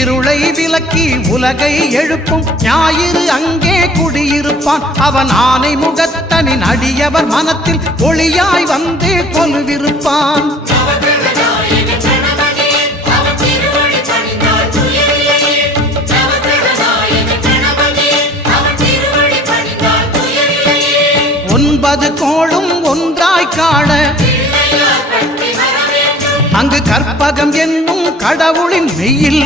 இருளை விலக்கி உலகை எழுப்பும் ஞாயிறு அங்கே குடியிருப்பான். அவன் ஆனை முகத்தனின் அடியவர் மனத்தில் ஒளியாய் வந்து கொலுவிருப்பான். ஒன்பது கோளும் ஒன்றாய் காண அங்கு கற்பகம் என்னும் கடவுளின் மெய்யில்